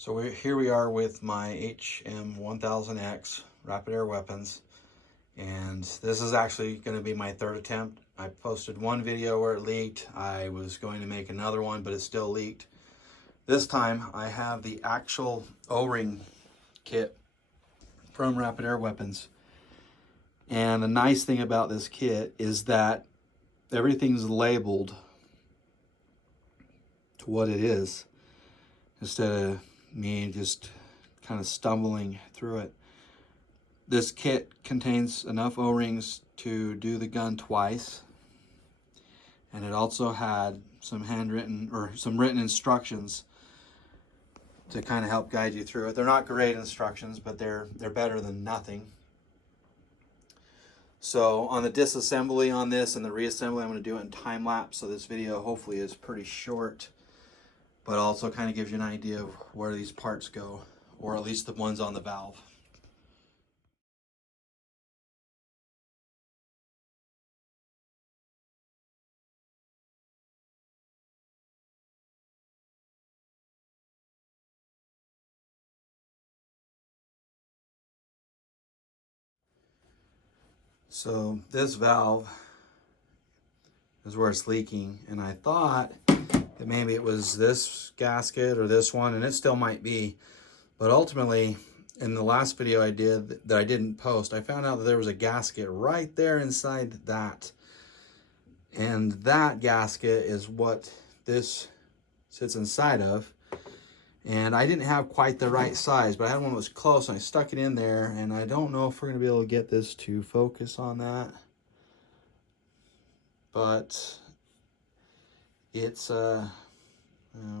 So here we are with my HM1000X Rapid Air Weapons, and this is actually going to be my third attempt. I posted one video where it leaked. I was going to make another one, but it still leaked. This time I have the actual O-ring kit from Rapid Air Weapons. And the nice thing about this kit is that everything's labeled to what it is, instead of me just kind of stumbling through it. This kit contains enough O-rings to do the gun twice, and it also had some handwritten or some written instructions to kind of help guide you through it. They're not great instructions, but they're better than nothing. So on the disassembly on this and the reassembly, I'm going to do it in time lapse, so this video hopefully is pretty short, but also kind of gives you an idea of where these parts go, or at least the ones on the valve. So this valve is where it's leaking, and I thought that maybe it was this gasket or this one, and it still might be. But ultimately, in the last video I did that I didn't post, I found out that there was a gasket right there inside that. And that gasket is what this sits inside of. And I didn't have quite the right size, but I had one that was close, and I stuck it in there, and I don't know if we're going to be able to get this to focus on that. But it's, I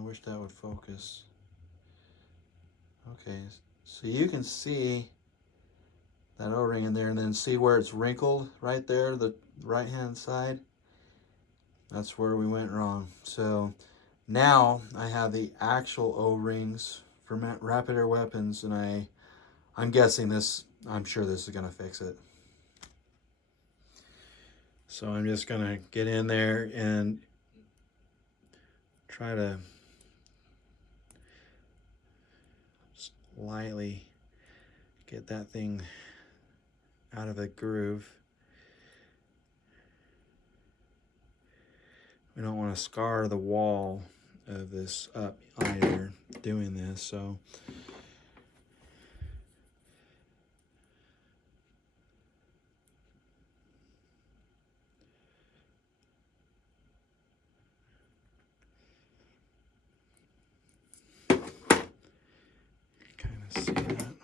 wish that would focus. Okay, so you can see that O-ring in there, and then see where it's wrinkled right there, the right-hand side. That's where we went wrong. So now I have the actual O-rings for Rapid Air Weapons, and I'm guessing this, I'm sure this is gonna fix it. So I'm just gonna get in there and try to lightly get that thing out of the groove. We don't want to scar the wall of this up either doing this, so kind of see that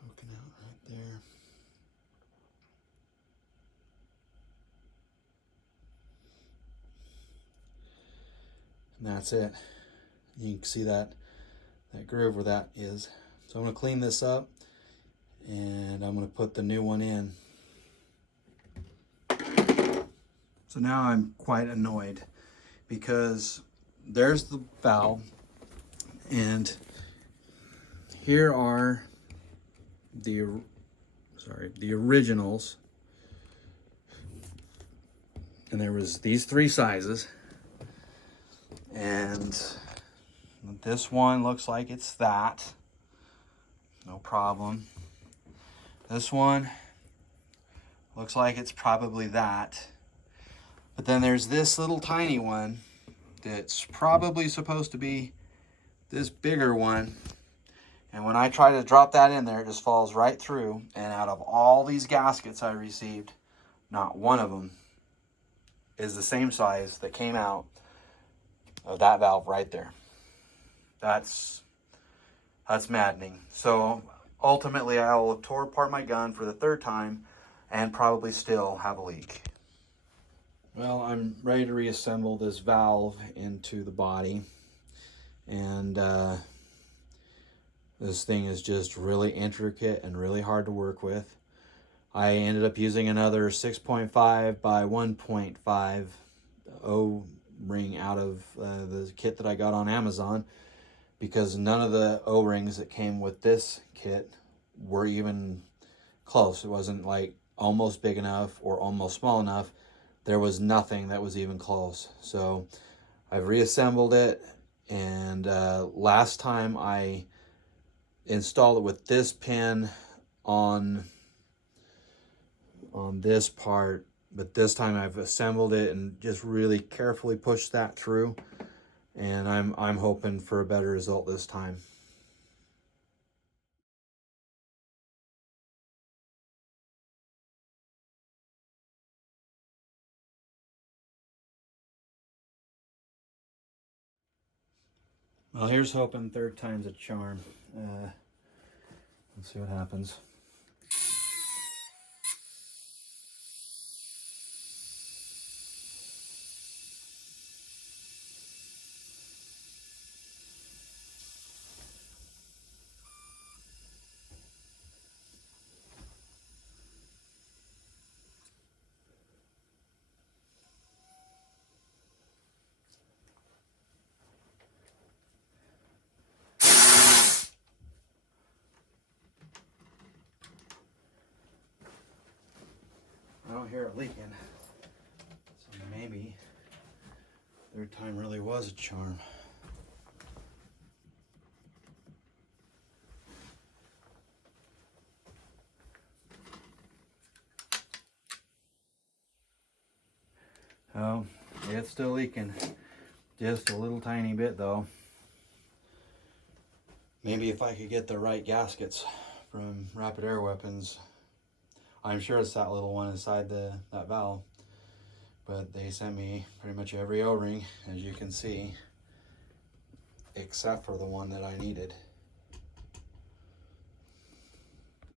poking out right there. And that's it. You can see that groove where that is. So I'm going to clean this up, and I'm going to put the new one in. So now I'm quite annoyed because there's the valve, and here are the originals. And there was these three sizes. And this one looks like it's that. No problem. This one looks like it's probably that. But then there's this little tiny one that's probably supposed to be this bigger one. And when I try to drop that in there, it just falls right through. And out of all these gaskets I received, not one of them is the same size that came out of that valve right there. That's maddening. So ultimately I will have tore apart my gun for the third time and probably still have a leak. Well, I'm ready to reassemble this valve into the body, and this thing is just really intricate and really hard to work with. I ended up using another 6.5 by 1.5 O-ring out of the kit that I got on Amazon, because none of the O-rings that came with this kit were even close. It wasn't like almost big enough or almost small enough. There was nothing that was even close. So I've reassembled it, And last time I installed it with this pin on this part, but this time I've assembled it and just really carefully pushed that through, and I'm hoping for a better result this time. Well, here's hoping third time's a charm. Let's see what happens. I don't hear it leaking, so maybe third time really was a charm. Oh, it's still leaking. Just a little tiny bit though. Maybe if I could get the right gaskets from Rapid Air Weapons. I'm sure it's that little one inside that valve. But they sent me pretty much every O-ring, as you can see, except for the one that I needed.